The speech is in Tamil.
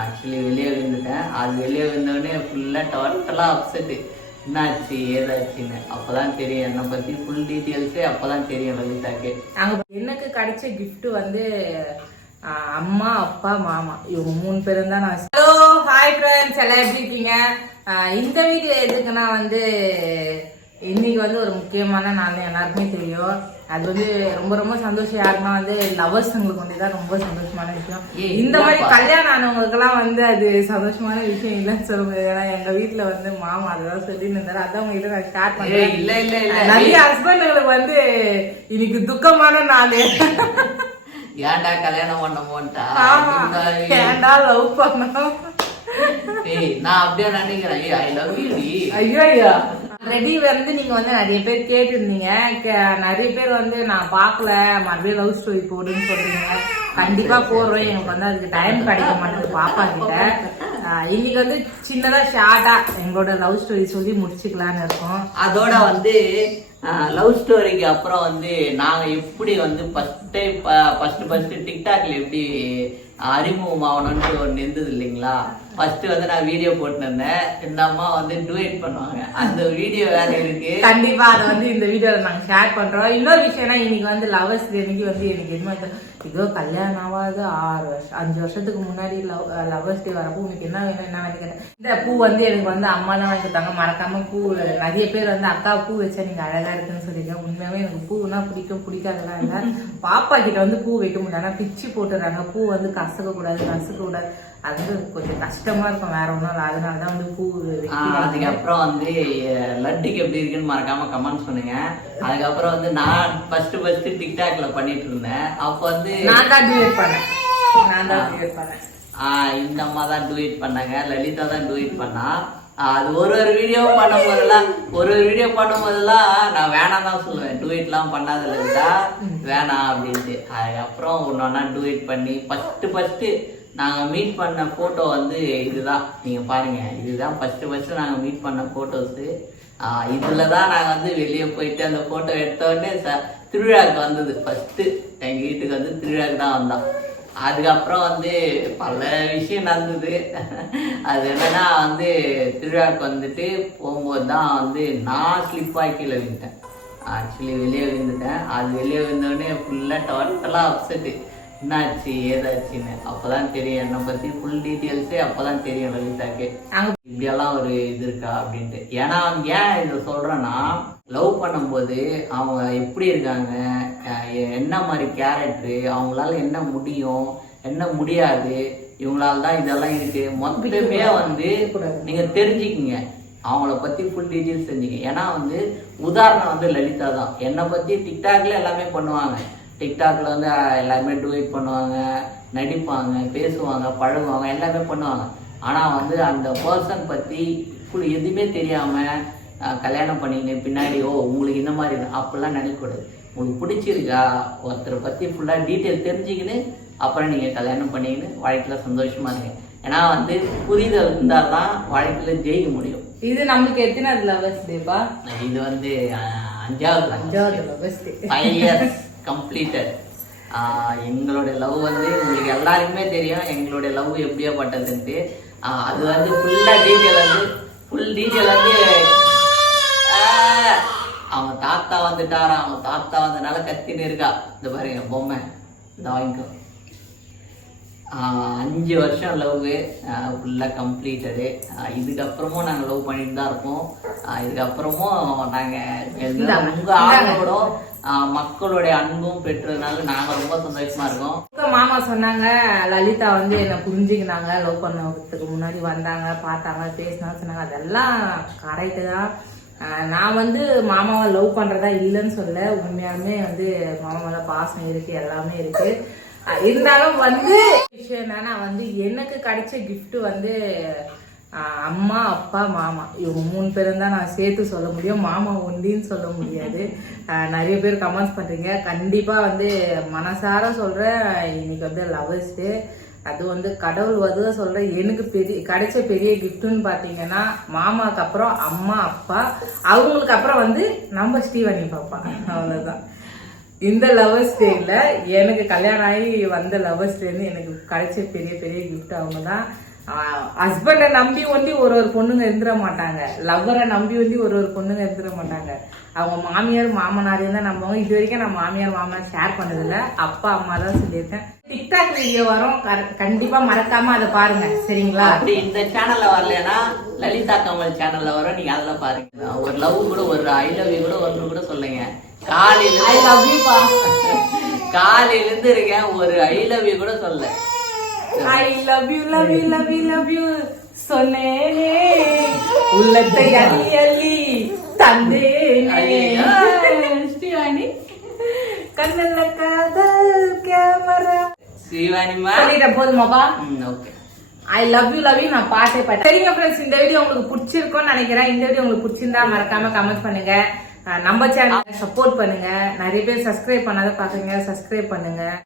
ஆக்சுவலி வெளியே விழுந்துட்டேன். அது வெளியே விழுந்தோடனே ஃபுல்லாக டோட்டலாக அப்செட்டு என்னாச்சு ஏதாச்சுன்னு. அப்பதான் தெரியும் என்னை பற்றி ஃபுல் டீட்டெயில்ஸே அப்பதான் தெரியும் லலிதாக்கு. அங்க எனக்கு கிடைச்ச கிஃப்ட் வந்து அம்மா அப்பா மாமா. இவங்க மூணு பேரும் தான் நான் ஹலோ ஹாய் ஃப்ரெண்ட்ஸ் எல்லாம் எப்படி இருக்கீங்க? இந்த வீடியோ எதுக்குன்னா வந்து இன்னைக்கு வந்து ஒரு முக்கியமான நாள் எல்லாருக்குமே தெரியும். அது வந்து ரொம்ப ரொம்ப சந்தோஷம். யாருன்னா வந்து லவர்ஸுங்களுக்கு வந்து தான் ரொம்ப சந்தோஷமான விஷயம். இந்த மாதிரி. கல்யாணம் ஆனவங்களுக்கெல்லாம் வந்து அது சந்தோஷமான விஷயம் இல்லைன்னு சொல்ல முடியாது. ஏன்னா எங்க வீட்டுல வந்து மாமா அதெல்லாம் சொல்லிட்டு இருந்தாரு. அதான் உங்ககிட்ட நான் ஸ்டார்ட் ஏய், பண்றேன். இல்ல இல்ல இல்ல. நிறைய ஹஸ்பண்டுங்களுக்கு வந்து இன்னைக்கு துக்கமான நாள். ஏன்டா கல்யாணம் பண்ண போன்ட்டா ஆமா ஏன்டா லவ் பண்ணோம்? நான் அப்படியே நினைக்கிறேன். ஐ லவ் யூ டி. ஐயோ ஐயோ. ரெடி வந்து நீங்க வந்து நிறைய பேர் கேட்டிருந்தீங்க. கே- நிறைய பேர் வந்து நான் பார்க்கல. மறுபடியும் லவ் ஸ்டோரி போடுன்னு சொல்றீங்க. கண்டிப்பா போடுறோம். எனக்கு வந்து அதுக்கு டைம் கிடைக்க மாட்டேங்குது பாப்பா கிட்ட. இன்னைக்கு வந்து சின்னதா ஷார்ட்டா எங்களோட லவ் ஸ்டோரி சொல்லி முடிச்சுக்கலான்னு இருக்கோம். அதோட வந்து லவ் ஸ்டோரிக்கு அப்புறம் வந்து நாங்க எப்படி வந்து ஃபஸ்ட் டைம் ஃபர்ஸ்ட் ஃபர்ஸ்ட் டிக்டாக்ல எப்படி அறிமுகம் ஆகணும்னு ஒன்று இருந்தது இல்லைங்களா? ஃபர்ஸ்ட் வந்து நான் வீடியோ போட்டுருந்தேன். இந்த அம்மா வந்து டூயட் பண்ணுவாங்க. அந்த வீடியோ வேற இருக்கு. கண்டிப்பா அதை வந்து இந்த வீடியோல நாங்க ஷேர் பண்றோம். இன்னொரு விஷயம்னா இன்னைக்கு வந்து லவர்ஸ் இன்னைக்கு வந்து எனக்கு என்ன இதோ கல்யாணம் ஆகாது ஆறு வருஷம் அஞ்சு வருஷத்துக்கு முன்னாடி லவ் லவர்ஸ் டே வரப்போ உனக்கு என்ன வேணும் என்ன கேட்டேன். இந்த பூ வந்து எனக்கு வந்து அம்மா தான் வாங்கி கொடுத்தாங்க. மறக்காம பூ நிறைய பேர் வந்து அக்கா பூ வச்சா நீங்க அழகா இருக்குன்னு சொல்லிருக்கேன் உண்மையாவே எனக்கு பூனா பிடிக்கும் பிடிக்காதெல்லாம் இல்ல. பாப்பா கிட்ட வந்து பூ வைக்க முடியல. ஆனா பிச்சு போட்டுறாங்க பூ வந்து கசக்க கூடாது நசுக்க கூடாது அது வந்து கொஞ்சம் கஷ்டமா இருக்கும். வேற ஒன்றும் இல்லை. அதனால தான் வந்து பூ. அதுக்கப்புறம் வந்து லட்டுக்கு எப்படி இருக்குன்னு மறக்காம கமெண்ட் பண்ணுங்க அதுக்கப்புறம் வந்து நான் ஃபர்ஸ்ட் ஃபர்ஸ்ட் டிக்டாக்ல பண்ணிட்டு இருந்தேன் அப்போ வந்து நான் தான் டியூட் பண்ணேன். நான் தான் டியூட் பண்ணேன். இந்த அம்மா தான் டூயிட் பண்ணாங்க. லலிதா தான் டூயிட் பண்ணா. அது ஒரு ஒரு வீடியோ பண்ணும் போதெல்லாம் ஒரு ஒரு வீடியோ பண்ணும் போதெல்லாம் நான் வேணாம் தான் சொல்லுவேன். டூயிட்லாம் பண்ணாதுல இருந்தா வேணாம் அப்படின்ட்டு. அதுக்கப்புறம் ஒன்று ஒன்றா டூயிட் பண்ணி ஃபஸ்ட்டு ஃபஸ்ட்டு நாங்கள் மீட் பண்ண ஃபோட்டோ வந்து இதுதான். நீங்கள் பாருங்க இதுதான் ஃபஸ்ட்டு ஃபஸ்ட்டு நாங்கள் மீட் பண்ண ஃபோட்டோஸு இதில் தான் நாங்கள் வந்து வெளியே போயிட்டு அந்த ஃபோட்டோ எடுத்த உடனே ச திருவிழாவுக்கு வந்தது. ஃபஸ்ட்டு எங்கள் வீட்டுக்கு வந்து திருவிழாவுக்கு தான் வந்தோம். அதுக்கப்புறம் வந்து பல விஷயம் நடந்தது. அது என்னன்னா வந்து திருவிழாவுக்கு வந்துட்டு போகும்போது தான் வந்து நான் ஸ்லிப் ஆகி கீழே விழுந்துட்டேன். ஆக்சுவலி வெளியே விழுந்துட்டேன். அது வெளியே விழுந்தோடனே ஃபுல்லாக டோட்டலாக அப்செட்டு என்னாச்சு ஏதாச்சுன்னு. அப்போதான் தெரியும் என்னை பற்றி ஃபுல் டீட்டெயில்ஸே அப்போதான் தெரியும் லலிதாக்கு அங்க இப்படியெல்லாம் ஒரு இது இருக்கா அப்படின்ட்டு. ஏன்னா வந்து ஏன் இதை சொல்றேன்னா லவ் பண்ணும்போது அவங்க எப்படி இருக்காங்க என்ன மாதிரி கேரக்டரு அவங்களால என்ன முடியும் என்ன முடியாது இவங்களால தான் இதெல்லாம் இருக்கு. மொத்தமே வந்து நீங்க தெரிஞ்சுக்கிங்க. அவங்கள பத்தி ஃபுல் டீட்டெயில்ஸ் தெரிஞ்சுக்க ஏன்னா வந்து உதாரணம் வந்து லலிதா தான் என்னை பத்தி டிக்டாக்ல எல்லாமே பண்ணுவாங்க. டிக்டாக்ல வந்து எல்லாருமே டூயிட் பண்ணுவாங்க நடிப்பாங்க பேசுவாங்க பழகுவாங்க எல்லாமே பண்ணுவாங்க. ஆனா வந்து அந்த பர்சன் பத்தி full எதுவுமே தெரியாம அஹ், கல்யாணம் பண்ணிக்கின்னு பின்னாடி ஓ உங்களுக்கு இந்த மாதிரி இருக்கு." அப்படிலாம் நினைக்கக்கூடாது. உங்களுக்கு பிடிச்சிருக்கா ஒருத்தரை பத்தி ஃபுல்லா டீட்டெயில் தெரிஞ்சுக்கின்னு அப்புறம் நீங்க கல்யாணம் பண்ணிக்கின்னு வாழ்க்கையில சந்தோஷமா இருங்க. ஏன்னா வந்து புரிதல் இருந்தால் தான் வாழ்க்கையில ஜெயிக்க முடியும். இது நம்மளுக்கு எத்தனாவது லவர்ஸ் டேப்பா இது வந்து அஞ்சாவது அஞ்சாவது லவர்ஸ் ஃபைவ் இயர்ஸ் கம்ப்ளீட்டட் எங்களுடைய லவ் வந்து உங்களுக்கு எல்லாருக்குமே தெரியும். எங்களுடைய லவ் எப்படியோ பட்டதுன்ட்டு. அது வந்து ஃபுல்லாக டீட்டெயில் வந்து ஃபுல் டீட்டெயில் வந்து அவங்க தாத்தா வந்துட்டாரா? அவங்க தாத்தா வந்தனால கத்தின்னு இருக்கா. இந்த பாருங்க பொம்மை. இந்த வாங்கிக்கோ. அஞ்சு வருஷம் லவ் ஃபுல்லாக கம்ப்ளீட்டடு இதுக்கப்புறமும் நாங்கள் லவ் பண்ணிட்டு தான் இருப்போம் ஆஹ் இதுக்கப்புறமும் நாங்கள் உங்கள் ஆஹ் மக்களுடைய அன்பும் பெற்றதுனால நாங்கள் ரொம்ப சந்தோஷமா இருக்கோம். மாமா சொன்னாங்க லலிதா வந்து என்ன புரிஞ்சுக்கினாங்க லவ் பண்ணதுக்கு முன்னாடி வந்தாங்க பார்த்தாங்க பேசினாங்க சொன்னாங்க. அதெல்லாம் கரெக்டு தான். நான் வந்து மாமாவை லவ் பண்றதா இல்லைன்னு சொல்ல உண்மையாலுமே வந்து மாமாவில் பாசம் இருக்கு எல்லாமே இருக்கு. இருந்தாலும் வந்து விஷயம் என்னன்னா வந்து எனக்கு கிடைச்ச கிஃப்ட் வந்து அம்மா அப்பா மாமா. இவங்க மூணு பேரும் தான் நான் சேர்த்து சொல்ல முடியும். மாமா ஒண்டின்னு சொல்ல முடியாது. நிறைய பேர் கமெண்ட்ஸ் பண்ணுறீங்க கண்டிப்பாக வந்து மனசார சொல்கிறேன் இன்னைக்கு வந்து லவர்ஸ் டே அது வந்து கடவுள் வந்து சொல்கிறேன் எனக்கு பெரிய கிடைச்ச பெரிய கிஃப்ட்டுன்னு பார்த்தீங்கன்னா மாமாவுக்கு அப்புறம் அம்மா அப்பா அவங்களுக்கு அப்புறம் வந்து நம்ம ஸ்ரீவனி பாப்பா. அவ்வளோதான் இந்த லவர்ஸ் டேல எனக்கு கல்யாணம் ஆகி வந்த லவர்ஸ் டேன்னு எனக்கு கிடைச்ச பெரிய பெரிய கிஃப்ட் அவங்க தான் ஹஸ்பண்டை நம்பி வந்து ஒரு ஒரு பொண்ணுங்க இருந்துட மாட்டாங்க. லவ்வரை நம்பி வந்து ஒரு ஒரு பொண்ணுங்க இருந்துட மாட்டாங்க. அவங்க மாமியார் மாமனாரையும் தான் நம்புவாங்க இது வரைக்கும் நான் மாமியார் மாமனார் ஷேர் பண்ணதில்ல. அப்பா அம்மா தான் சொல்லியிருக்கேன். டிக்டாக் வீடியோ வரும். கண்டிப்பா மறக்காம அதை பாருங்க. சரிங்களா? அப்படி இந்த சேனல்ல வரலைன்னா லலிதா கமல் சேனல்ல வரும். நீங்க அதுல பாருங்க. ஒரு லவ் கூட ஒரு ஐ லவ் யூ கூட ஒன்று கூட சொல்லுங்க. காலையில ஐ லவ் யூ காலையில இருந்து இருக்கேன். ஒரு ஐ லவ் யூ கூட சொல்ல I love you love you love you love you சொன்னேனே. உள்ளத்தை அள்ளி. அள்ளி தந்தேனே. ஸ்ரீவாணி. கண்ணில் காதல் கேமரா. ஸ்ரீவாணிமா சொல்லிட்டேன் போதுமாப்பா okay I love you love you நான் பாட்டே பாட்டேன். சரிங்க ஃப்ரெண்ட்ஸ் இந்த வீடியோ உங்களுக்கு பிடிச்சிருக்கும்னு நினைக்கிறேன். இந்த வீடியோ உங்களுக்கு பிடிச்சிருந்தா மறக்காம கமெண்ட் பண்ணுங்க. நம்ம சேனல் சப்போர்ட் பண்ணுங்க. நிறைய பேர் சப்ஸ்கிரைப் பண்ணாத பாக்குங்க சப்ஸ்கிரைப் பண்ணுங்க.